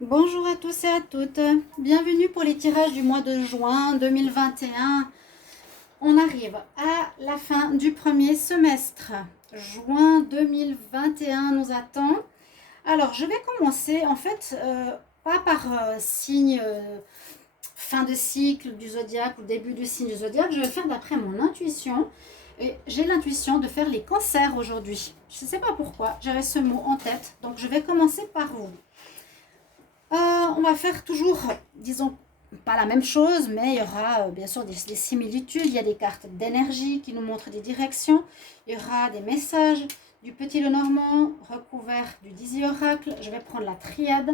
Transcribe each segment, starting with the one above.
Bonjour à tous et à toutes, bienvenue pour les tirages du mois de juin 2021. On arrive à la fin du premier semestre. Juin 2021 nous attend. Alors je vais commencer en fait pas par signe fin de cycle du zodiaque ou début du signe du zodiaque, je vais faire d'après mon intuition. Et j'ai l'intuition de faire les cancers aujourd'hui. Je ne sais pas pourquoi, j'avais ce mot en tête, donc je vais commencer par vous. On va faire toujours, disons, pas la même chose, mais il y aura bien sûr des similitudes. Il y a des cartes d'énergie qui nous montrent des directions. Il y aura des messages du petit Lenormand recouvert du Dizzy Oracle. Je vais prendre la triade,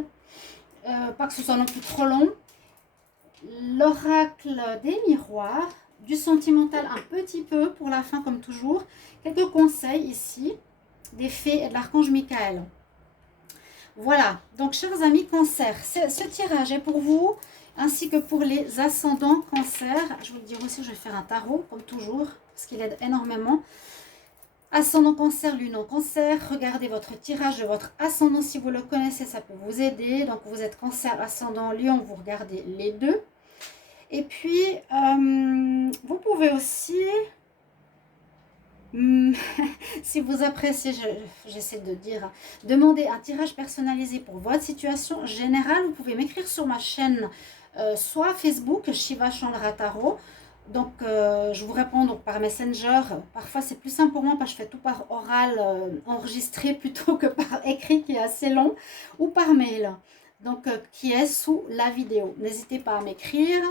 pas que ce soit non plus trop long. L'oracle des miroirs, du sentimental un petit peu pour la fin comme toujours. Quelques conseils ici, des fées et de l'archange Michael. Voilà, donc chers amis cancer, ce tirage est pour vous, ainsi que pour les ascendants cancer. Je vous le dire aussi, je vais faire un tarot, comme toujours, parce qu'il aide énormément. Ascendant cancer, lune en cancer, regardez votre tirage de votre ascendant, si vous le connaissez, ça peut vous aider. Donc vous êtes cancer, ascendant, lion, vous regardez les deux. Et puis, vous pouvez aussi... si vous appréciez, j'essaie de dire, demandez un tirage personnalisé pour votre situation générale, vous pouvez m'écrire sur ma chaîne, soit Facebook, Shiva Chandra Tarot. Donc, je vous réponds donc par Messenger. Parfois, c'est plus simple pour moi parce que je fais tout par oral, enregistré plutôt que par écrit qui est assez long, ou par mail, donc qui est sous la vidéo. N'hésitez pas à m'écrire.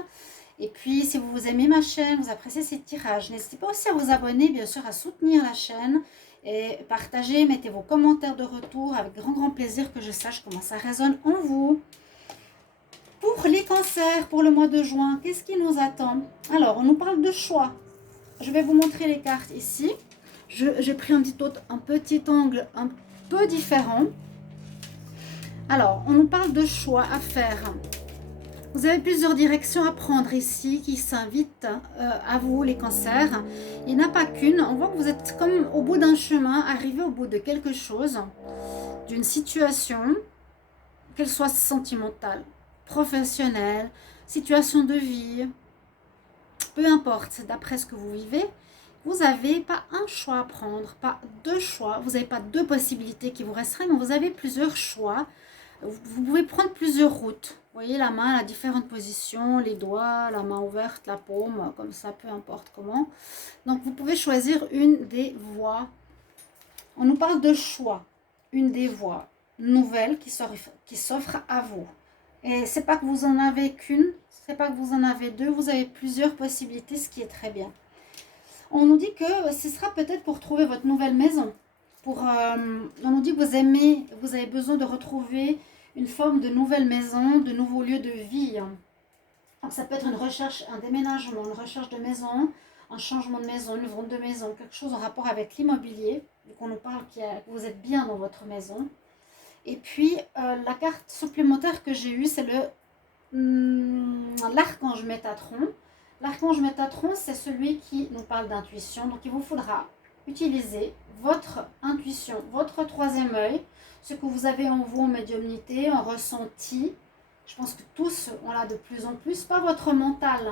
Et puis, si vous aimez ma chaîne, vous appréciez ces tirages, n'hésitez pas aussi à vous abonner, bien sûr, à soutenir la chaîne et partager, mettez vos commentaires de retour avec grand plaisir que je sache comment ça résonne en vous. Pour les cancers, pour le mois de juin, qu'est-ce qui nous attend? Alors, on nous parle de choix. Je vais vous montrer les cartes ici. J'ai pris un petit angle un peu différent. Alors, on nous parle de choix à faire. Vous avez plusieurs directions à prendre ici qui s'invitent à vous, les cancers. Il n'y en a pas qu'une. On voit que vous êtes comme au bout d'un chemin, arrivé au bout de quelque chose, d'une situation, qu'elle soit sentimentale, professionnelle, situation de vie, peu importe, d'après ce que vous vivez, vous n'avez pas un choix à prendre, pas deux choix, vous n'avez pas deux possibilités qui vous restreignent, mais vous avez plusieurs choix. Vous pouvez prendre plusieurs routes. Vous voyez la main à différentes positions, les doigts, la main ouverte, la paume, comme ça, peu importe comment. Donc, vous pouvez choisir une des voies. On nous parle de choix. Une des voies nouvelles qui s'offre à vous. Et c'est pas que vous en avez qu'une, c'est pas que vous en avez deux, vous avez plusieurs possibilités, ce qui est très bien. On nous dit que ce sera peut-être pour trouver votre nouvelle maison. On nous dit que vous avez besoin de retrouver une forme de nouvelle maison, de nouveaux lieux de vie. Donc ça peut être une recherche, un déménagement, une recherche de maison, un changement de maison, une vente de maison, quelque chose en rapport avec l'immobilier, vu qu'on nous parle que vous êtes bien dans votre maison. Et puis la carte supplémentaire que j'ai eue, c'est l'archange Métatron. L'archange Métatron, c'est celui qui nous parle d'intuition. Donc il vous faudra utiliser votre intuition, votre troisième œil, ce que vous avez en vous en médiumnité, en ressenti. Je pense que tous on l'a de plus en plus, pas votre mental.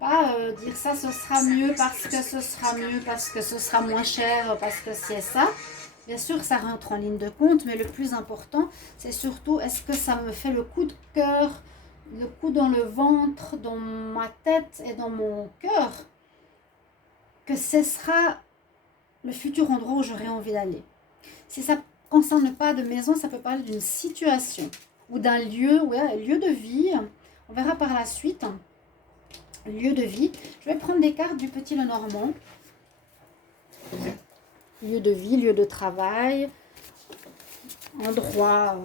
Pas dire ça, ce sera mieux parce que ce sera mieux, parce que ce sera moins cher, parce que c'est ça. Bien sûr, ça rentre en ligne de compte, mais le plus important, c'est surtout, est-ce que ça me fait le coup de cœur, le coup dans le ventre, dans ma tête et dans mon cœur, que ce sera le futur endroit où j'aurai envie d'aller. Si ça ne concerne pas de maison, ça peut parler d'une situation ou d'un lieu, ouais, un lieu de vie. On verra par la suite. Lieu de vie. Je vais prendre des cartes du petit Lenormand. Lieu de vie, lieu de travail, endroit,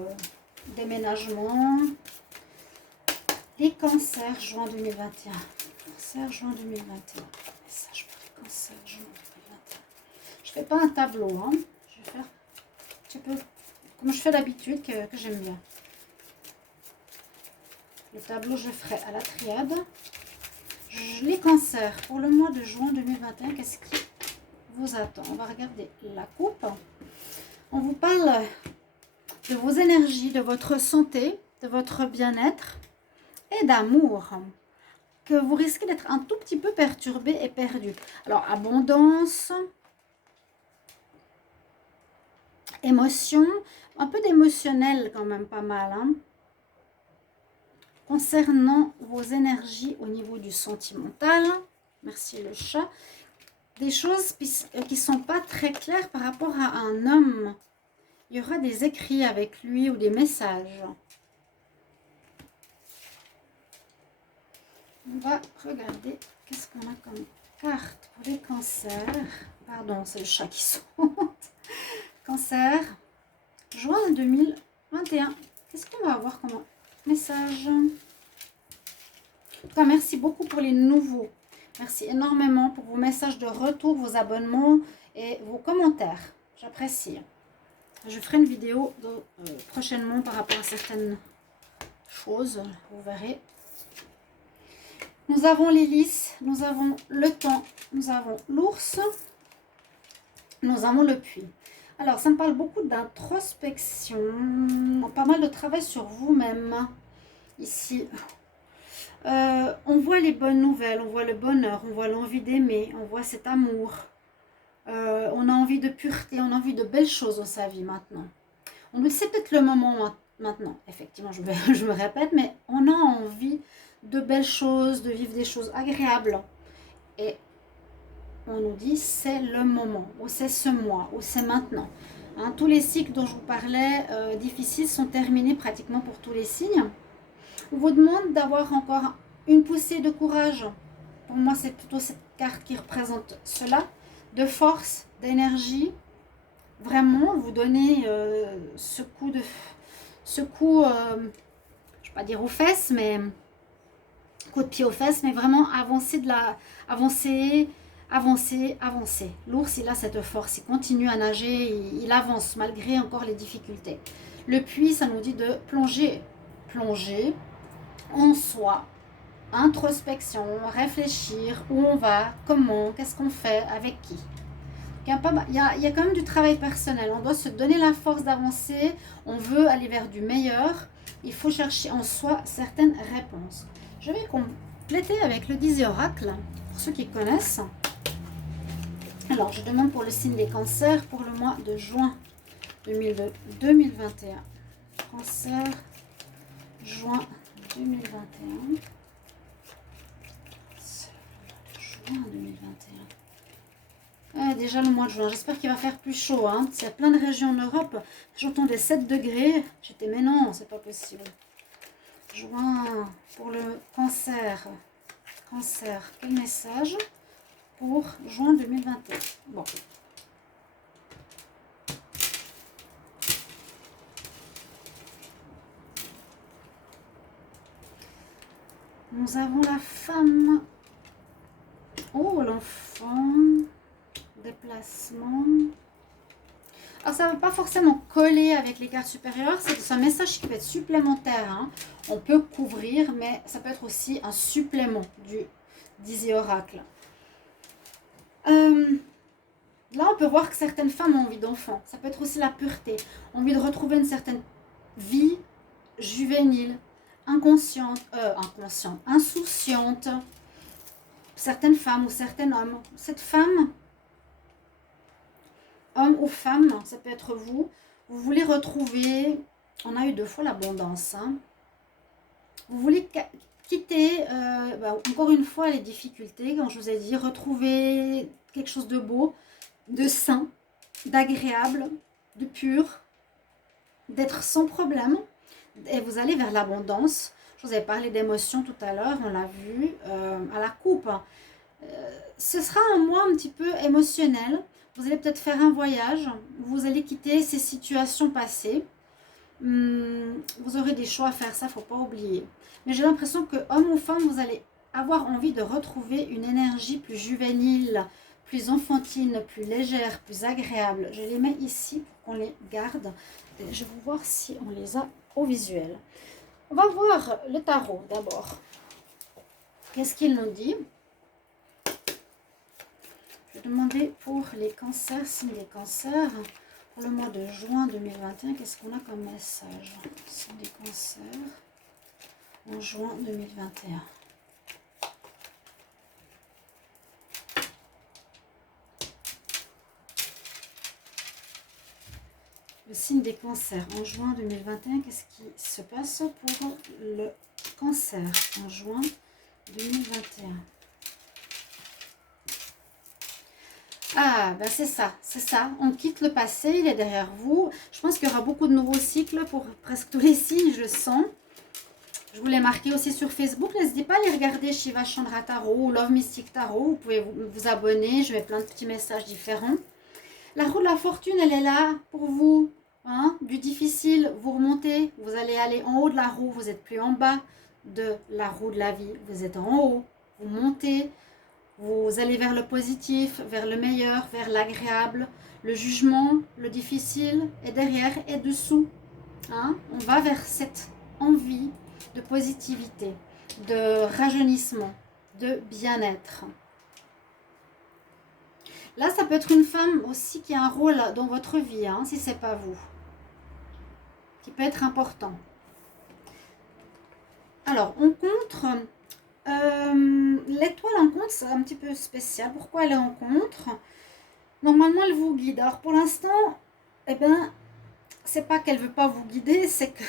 déménagement. Les cancers, juin 2021. Cancer, juin 2021. Message pour les cancers, juin 2021. Je ne fais pas un tableau, hein. Je vais faire un petit peu comme je fais d'habitude, que j'aime bien. Le tableau, je ferai à la triade. Les cancers, pour le mois de juin 2021, qu'est-ce qui vous attend? On va regarder la coupe. On vous parle de vos énergies, de votre santé, de votre bien-être et d'amour, que vous risquez d'être un tout petit peu perturbé et perdu. Alors, abondance, émotion, un peu d'émotionnel quand même, pas mal, hein. Concernant vos énergies au niveau du sentimental, merci le chat, des choses qui ne sont pas très claires par rapport à un homme. Il y aura des écrits avec lui ou des messages. On va regarder qu'est-ce qu'on a comme carte pour les cancers. Pardon, c'est le chat qui saute. Cancer, juin 2021. Qu'est-ce qu'on va avoir comme message? En tout cas, merci beaucoup pour les nouveaux. Merci énormément pour vos messages de retour, vos abonnements et vos commentaires. J'apprécie. Je ferai une vidéo prochainement par rapport à certaines choses. Vous verrez. Nous avons l'hélice, nous avons le temps, nous avons l'ours, nous avons le puits. Alors, ça me parle beaucoup d'introspection, pas mal de travail sur vous-même, ici. On voit les bonnes nouvelles, on voit le bonheur, on voit l'envie d'aimer, on voit cet amour. On a envie de pureté, on a envie de belles choses dans sa vie maintenant. C'est peut-être le moment maintenant, effectivement, je me répète, mais on a envie de belles choses, de vivre des choses agréables. Et on nous dit c'est le moment, ou c'est ce mois, ou c'est maintenant. Hein, tous les cycles dont je vous parlais difficiles sont terminés pratiquement pour tous les signes. On vous demande d'avoir encore une poussée de courage. Pour moi, c'est plutôt cette carte qui représente cela, de force, d'énergie. Vraiment, vous donner ce coup, je ne vais pas dire aux fesses, mais coup de pied aux fesses, mais vraiment avancer, avancer. L'ours, il a cette force, il continue à nager, il avance malgré encore les difficultés. Le puits, ça nous dit de plonger en soi, introspection, réfléchir, où on va, comment, qu'est-ce qu'on fait, avec qui. Il y a quand même du travail personnel, on doit se donner la force d'avancer, on veut aller vers du meilleur, il faut chercher en soi certaines réponses. Je vais compléter avec le 10 oracle, pour ceux qui connaissent. Alors, je demande pour le signe des cancers pour le mois de juin 2021. Cancer, juin 2021. Juin 2021. Déjà le mois de juin, j'espère qu'il va faire plus chaud. Hein. Il y a plein de régions en Europe. J'entends des 7 degrés. J'étais, mais non, c'est pas possible. Juin pour le cancer. Cancer, quel message pour juin 2021? Bon. Nous avons la femme. Oh, l'enfant. Déplacement. Alors, ça ne va pas forcément coller avec les cartes supérieures. C'est un message qui peut être supplémentaire. Hein. On peut couvrir, mais ça peut être aussi un supplément du Dizzy Oracle. Là, on peut voir que certaines femmes ont envie d'enfants. Ça peut être aussi la pureté. Envie de retrouver une certaine vie juvénile, insouciante. Certaines femmes ou certains hommes. Cette femme, homme ou femme, ça peut être vous. Vous voulez retrouver, on a eu 2 fois l'abondance. Hein. Vous voulez quitter, encore une fois, les difficultés, comme je vous ai dit, retrouver quelque chose de beau, de sain, d'agréable, de pur, d'être sans problème. Et vous allez vers l'abondance. Je vous avais parlé d'émotions tout à l'heure, on l'a vu à la coupe. Ce sera un mois un petit peu émotionnel. Vous allez peut-être faire un voyage. Vous allez quitter ces situations passées. Vous aurez des choix à faire, ça, il ne faut pas oublier. Mais j'ai l'impression que, homme ou femme, vous allez avoir envie de retrouver une énergie plus juvénile, plus enfantine, plus légère, plus agréable. Je les mets ici pour qu'on les garde. Je vais voir si on les a au visuel. On va voir le tarot d'abord. Qu'est-ce qu'il nous dit? Je vais demander pour les cancers, signe des cancers, pour le mois de juin 2021, qu'est-ce qu'on a comme message? Signe des cancers. en juin 2021. Le signe des cancers en juin 2021, qu'est-ce qui se passe pour le cancer en juin 2021? Ah, ben c'est ça. On quitte le passé, il est derrière vous. Je pense qu'il y aura beaucoup de nouveaux cycles pour presque tous les signes, je le sens. Je vous l'ai marqué aussi sur Facebook. N'hésitez pas à aller regarder Shiva Chandra Tarot ou Love Mystic Tarot. Vous pouvez vous abonner, je mets plein de petits messages différents. La roue de la fortune, elle est là pour vous. Hein, du difficile, vous remontez, vous allez aller en haut de la roue, vous n'êtes plus en bas de la roue de la vie, vous êtes en haut, vous montez, vous allez vers le positif, vers le meilleur, vers l'agréable, le jugement, le difficile, et derrière et dessous. Hein, on va vers cette envie de positivité, de rajeunissement, de bien-être. Là, ça peut être une femme aussi qui a un rôle dans votre vie, hein, si ce n'est pas vous, qui peut être important. Alors, on contre, l'étoile en contre, c'est un petit peu spécial. Pourquoi elle est en contre? Normalement, elle vous guide. Alors, pour l'instant, eh ben, c'est pas qu'elle veut pas vous guider, c'est que,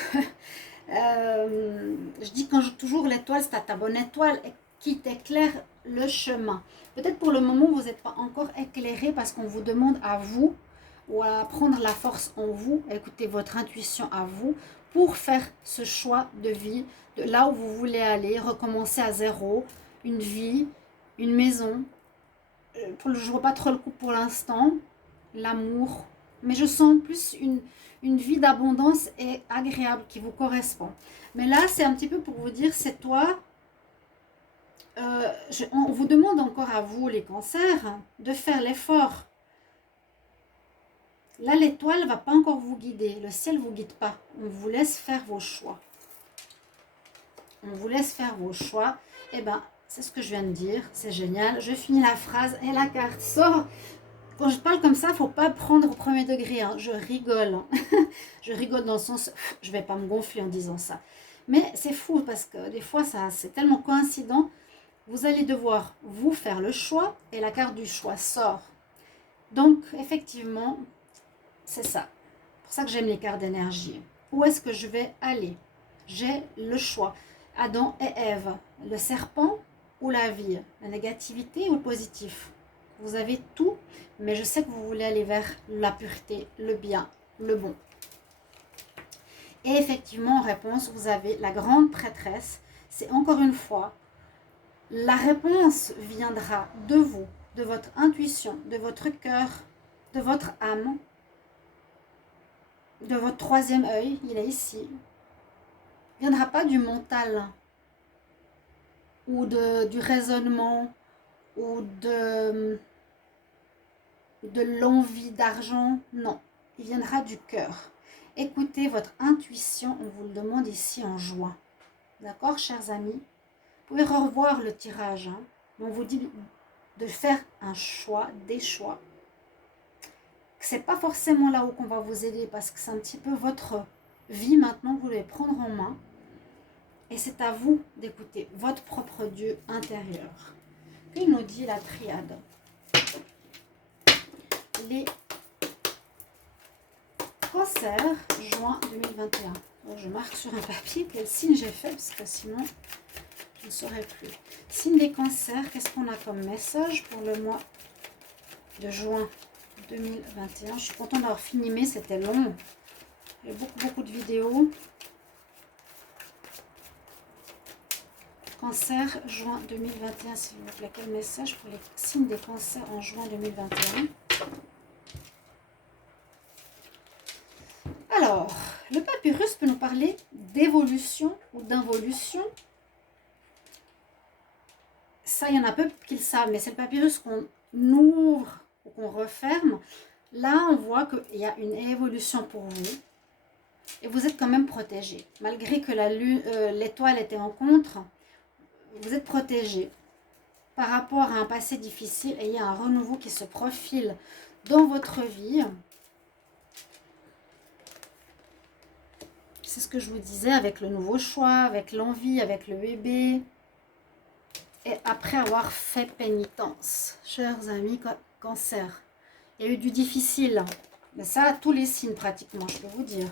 je dis toujours l'étoile, c'est ta bonne étoile qui t'éclaire le chemin. Peut-être pour le moment, vous n'êtes pas encore éclairé parce qu'on vous demande à vous, ou à prendre la force en vous, à écouter votre intuition à vous, pour faire ce choix de vie, de là où vous voulez aller, recommencer à zéro, une vie, une maison. Je ne vois pas trop le coup pour l'instant, l'amour, mais je sens plus une vie d'abondance et agréable qui vous correspond. Mais là, c'est un petit peu pour vous dire, c'est toi, on vous demande encore à vous, les cancers, de faire l'effort. Là, l'étoile ne va pas encore vous guider. Le ciel ne vous guide pas. On vous laisse faire vos choix. On vous laisse faire vos choix. Eh bien, c'est ce que je viens de dire. C'est génial. Je finis la phrase et la carte sort. Quand je parle comme ça, il ne faut pas prendre au premier degré. Hein. Je rigole. Je rigole dans le sens, je ne vais pas me gonfler en disant ça. Mais c'est fou parce que des fois, c'est tellement coïncident. Vous allez devoir vous faire le choix et la carte du choix sort. Donc, effectivement, c'est ça. C'est pour ça que j'aime les cartes d'énergie. Où est-ce que je vais aller? J'ai le choix. Adam et Ève, le serpent ou la vie, la négativité ou le positif. Vous avez tout, mais je sais que vous voulez aller vers la pureté, le bien, le bon. Et effectivement, en réponse, vous avez la grande prêtresse. C'est encore une fois, la réponse viendra de vous, de votre intuition, de votre cœur, de votre âme, de votre troisième œil, il est ici. Il ne viendra pas du mental ou du raisonnement ou de l'envie d'argent. Non, il viendra du cœur. Écoutez votre intuition, on vous le demande ici en juin. D'accord, chers amis? Vous pouvez revoir le tirage. Hein. On vous dit de faire un choix, des choix. Ce n'est pas forcément là où on va vous aider parce que c'est un petit peu votre vie maintenant, vous devez prendre en main. Et c'est à vous d'écouter votre propre Dieu intérieur. Que nous dit la triade? Les cancers, juin 2021. Donc je marque sur un papier quel signe j'ai fait parce que sinon je ne saurais plus. Signe des cancers, qu'est-ce qu'on a comme message pour le mois de juin 2021? Je suis contente d'avoir fini, mais c'était long. Il y a beaucoup de vidéos. Cancer, juin 2021, s'il vous plaît. Quel message pour les signes des cancers en juin 2021? Alors, le papyrus peut nous parler d'évolution ou d'involution. Ça, il y en a peu qui le savent, mais c'est le papyrus qu'on ouvre ou qu'on referme. Là, on voit qu'il y a une évolution pour vous. Et vous êtes quand même protégé. Malgré que l'étoile était en contre, vous êtes protégé. Par rapport à un passé difficile, et il y a un renouveau qui se profile dans votre vie. C'est ce que je vous disais avec le nouveau choix, avec l'envie, avec le bébé. Et après avoir fait pénitence, chers amis cancer, il y a eu du difficile. Mais ça, tous les signes pratiquement, je peux vous dire.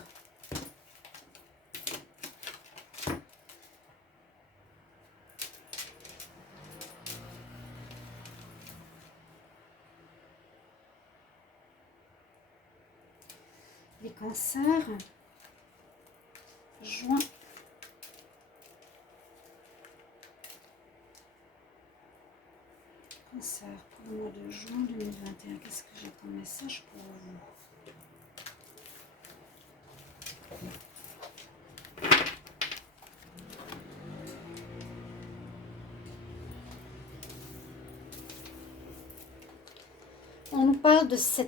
Les cancers, juin. Cancer, pour le mois de juin 2021, qu'est-ce que j'ai comme message pour vous? On nous parle de ce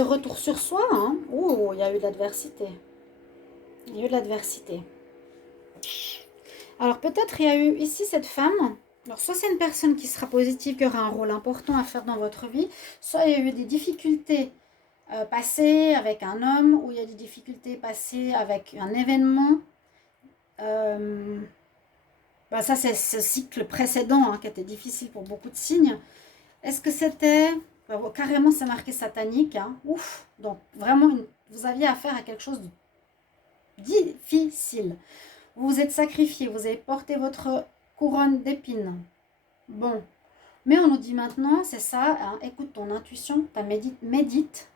retour sur soi. Hein. Oh, il y a eu de l'adversité. Il y a eu de l'adversité. Alors peut-être il y a eu ici cette femme. Alors soit c'est une personne qui sera positive, qui aura un rôle important à faire dans votre vie. Soit il y a eu des difficultés passées avec un homme. Ou il y a des difficultés passées avec un événement. Ça c'est ce cycle précédent hein, qui était difficile pour beaucoup de signes. Est-ce que c'était... carrément, c'est marqué satanique. Hein. Ouf. Donc, vraiment, vous aviez affaire à quelque chose de difficile. Vous vous êtes sacrifié. Vous avez porté votre couronne d'épines. Bon. Mais on nous dit maintenant, c'est ça. Hein, écoute ton intuition. Médite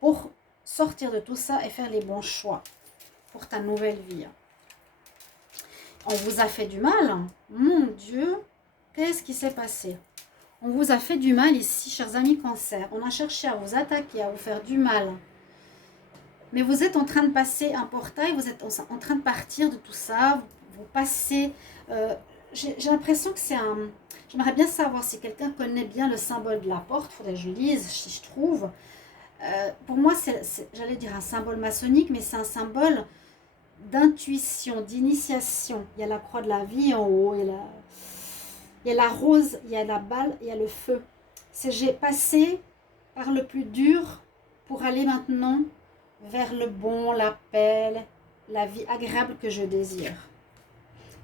pour sortir de tout ça et faire les bons choix pour ta nouvelle vie. On vous a fait du mal. Mon Dieu. Qu'est-ce qui s'est passé ? On vous a fait du mal ici, chers amis cancer. On a cherché à vous attaquer, à vous faire du mal. Mais vous êtes en train de passer un portail, vous êtes en train de partir de tout ça. Vous passez... j'ai l'impression que c'est un... J'aimerais bien savoir si quelqu'un connaît bien le symbole de la porte. Il faudrait que je lise, si je trouve. Pour moi, j'allais dire un symbole maçonnique, mais c'est un symbole d'intuition, d'initiation. Il y a la croix de la vie en haut, il y a la rose, il y a la balle, il y a le feu. J'ai passé par le plus dur pour aller maintenant vers le bon, la paix, la vie agréable que je désire.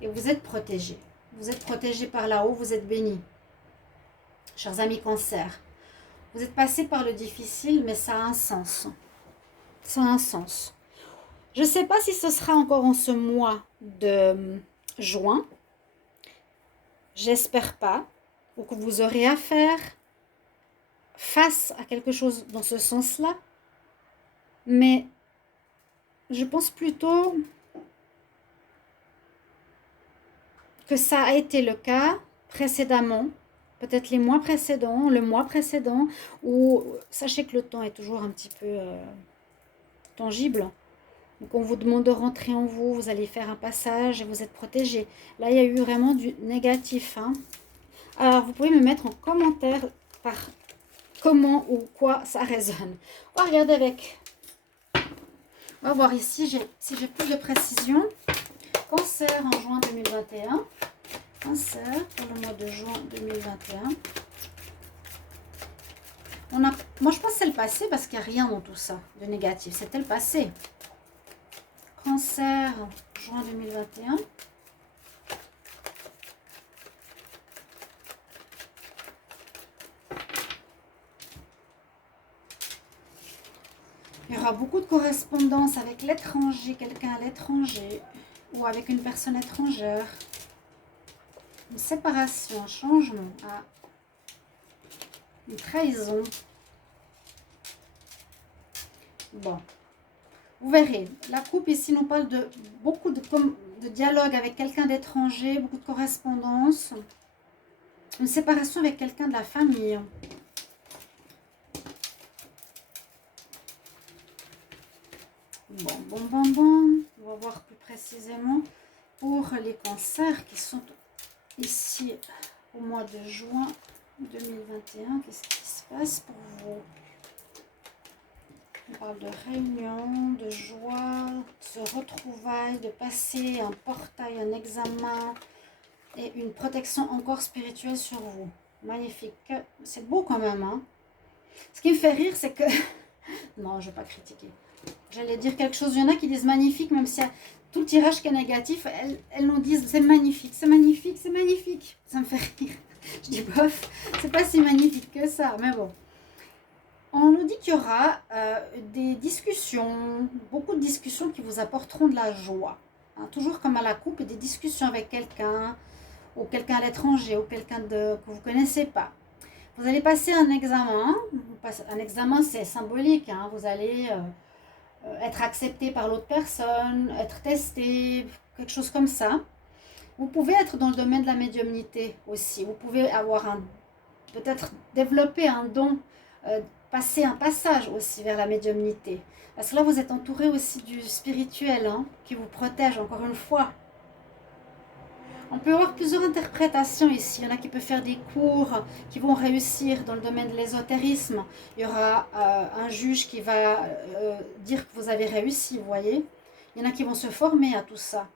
Et vous êtes protégés. Vous êtes protégés par là-haut, vous êtes bénis. Chers amis cancer, vous êtes passés par le difficile, mais ça a un sens. Ça a un sens. Je ne sais pas si ce sera encore en ce mois de juin. J'espère pas, ou que vous aurez à faire face à quelque chose dans ce sens-là. Mais je pense plutôt que ça a été le cas précédemment, peut-être les mois précédents, le mois précédent, où sachez que le temps est toujours un petit peu tangible. Donc on vous demande de rentrer en vous, vous allez faire un passage et vous êtes protégé. Là, il y a eu vraiment du négatif. Hein. Alors, vous pouvez me mettre en commentaire par comment ou quoi ça résonne. On va regarder avec... On va voir ici si j'ai plus de précision. Cancer en juin 2021. Cancer pour le mois de juin 2021. Moi, je pense que c'est le passé parce qu'il n'y a rien dans tout ça de négatif. C'était le passé. Cancer, juin 2021. Il y aura beaucoup de correspondance avec l'étranger, quelqu'un à l'étranger ou avec une personne étrangère. Une séparation, un changement, une trahison. Bon. Vous verrez, la coupe ici nous parle de beaucoup de dialogue avec quelqu'un d'étranger, beaucoup de correspondance. Une séparation avec quelqu'un de la famille. Bon. On va voir plus précisément pour les cancers qui sont ici au mois de juin 2021. Qu'est-ce qui se passe pour vous? On parle de réunion, de joie, de retrouvailles, de passer un portail, un examen et une protection encore spirituelle sur vous. Magnifique. C'est beau quand même. Hein. Ce qui me fait rire, c'est que... non, je ne vais pas critiquer. J'allais dire quelque chose. Il y en a qui disent magnifique, même si tout le tirage qui est négatif, elles nous disent c'est magnifique, c'est magnifique, c'est magnifique. Ça me fait rire. Je dis bof, c'est pas si magnifique que ça, mais bon. On nous dit qu'il y aura des discussions, beaucoup de discussions qui vous apporteront de la joie. Hein, toujours comme à la coupe, des discussions avec quelqu'un, ou quelqu'un à l'étranger, ou quelqu'un que vous ne connaissez pas. Vous allez passer un examen. Un examen, c'est symbolique. Hein, vous allez être accepté par l'autre personne, être testé, quelque chose comme ça. Vous pouvez être dans le domaine de la médiumnité aussi. Vous pouvez avoir peut-être développer un don, passer un passage aussi vers la médiumnité. Parce que là, vous êtes entouré aussi du spirituel, hein, qui vous protège, encore une fois. On peut avoir plusieurs interprétations ici. Il y en a qui peuvent faire des cours, qui vont réussir dans le domaine de l'ésotérisme. Il y aura un juge qui va dire que vous avez réussi, vous voyez. Il y en a qui vont se former à tout ça.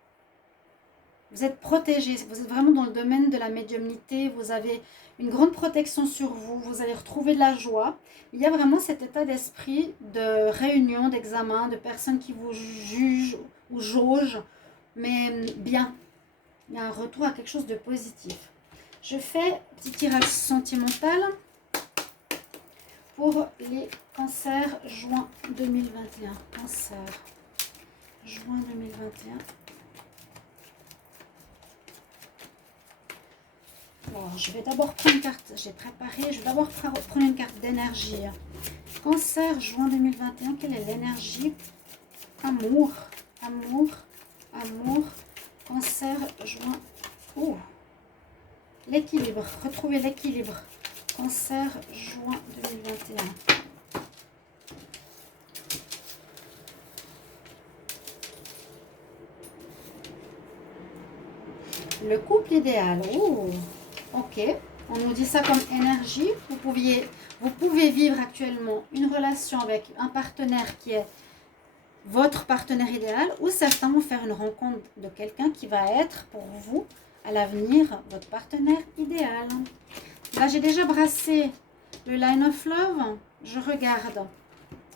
Vous êtes protégé, vous êtes vraiment dans le domaine de la médiumnité, vous avez une grande protection sur vous, vous allez retrouver de la joie. Il y a vraiment cet état d'esprit de réunion, d'examen, de personnes qui vous jugent ou jaugent, mais bien. Il y a un retour à quelque chose de positif. Je fais un petit tirage sentimental pour les cancers juin 2021. Cancer, juin 2021. Alors, je vais d'abord prendre une carte, j'ai préparé, je vais d'abord prendre une carte d'énergie. Cancer, juin 2021, quelle est l'énergie? Amour, amour, amour, cancer, juin, oh, l'équilibre, retrouver l'équilibre, cancer, juin 2021. Le couple idéal, oh. Ok, on nous dit ça comme énergie. Vous pouvez vivre actuellement une relation avec un partenaire qui est votre partenaire idéal, ou certains vont faire une rencontre de quelqu'un qui va être pour vous à l'avenir votre partenaire idéal. Là, j'ai déjà brassé le Line of Love. Je regarde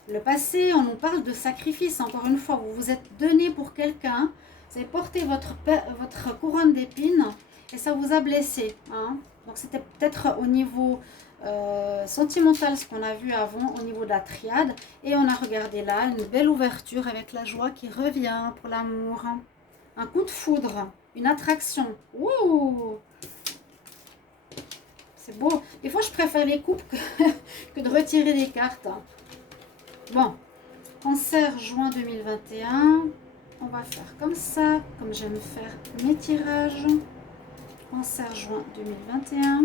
le passé. On nous parle de sacrifice. Encore une fois, vous vous êtes donné pour quelqu'un. Vous avez porté votre couronne d'épines. Et ça vous a blessé. Hein? Donc, c'était peut-être au niveau sentimental, ce qu'on a vu avant, au niveau de la triade. Et on a regardé là, une belle ouverture avec la joie qui revient pour l'amour. Un coup de foudre, une attraction. Ouh! C'est beau. Des fois, je préfère les coupes que de retirer les cartes. Bon, cancer, juin 2021. On va faire comme ça, comme j'aime faire mes tirages. Cancer, juin 2021.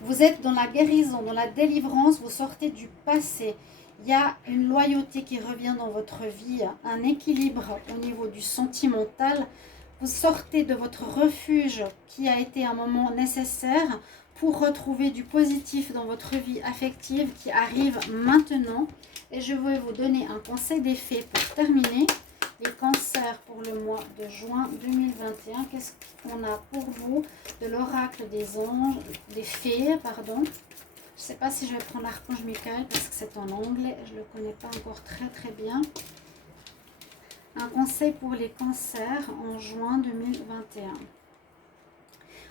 Vous êtes dans la guérison, dans la délivrance, vous sortez du passé. Il y a une loyauté qui revient dans votre vie, un équilibre au niveau du sentimental. Vous sortez de votre refuge qui a été un moment nécessaire pour retrouver du positif dans votre vie affective qui arrive maintenant. Et je vais vous donner un conseil des fées pour terminer. Les cancers pour le mois de juin 2021. Qu'est-ce qu'on a pour vous de l'oracle des anges, des fées, pardon. Je ne sais pas si je vais prendre l'archange Michael parce que c'est en anglais. Je ne le connais pas encore très bien. Un conseil pour les cancers en juin 2021.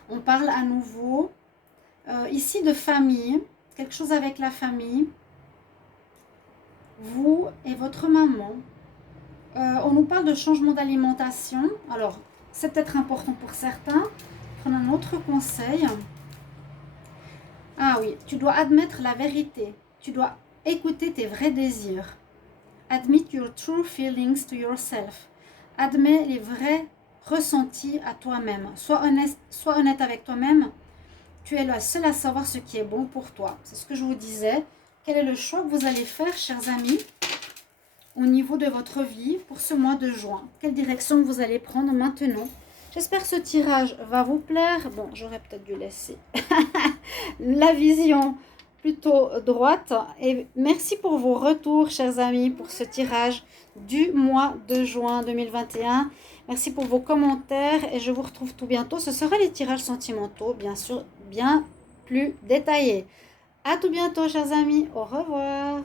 On parle à nouveau ici de famille. Quelque chose avec la famille. Vous et votre maman. On nous parle de changement d'alimentation. Alors, c'est peut-être important pour certains. Prendre un autre conseil. Ah oui, tu dois admettre la vérité. Tu dois écouter tes vrais désirs. Admit your true feelings to yourself. Admets les vrais ressentis à toi-même. Sois honnête avec toi-même. Tu es la seule à savoir ce qui est bon pour toi. C'est ce que je vous disais. Quel est le choix que vous allez faire, chers amis, au niveau de votre vie pour ce mois de juin? Quelle direction vous allez prendre maintenant? J'espère que ce tirage va vous plaire. Bon, j'aurais peut-être dû laisser la vision plutôt droite. Et merci pour vos retours, chers amis, pour ce tirage du mois de juin 2021. Merci pour vos commentaires et je vous retrouve tout bientôt. Ce sera les tirages sentimentaux, bien sûr, bien plus détaillés. À tout bientôt, chers amis. Au revoir.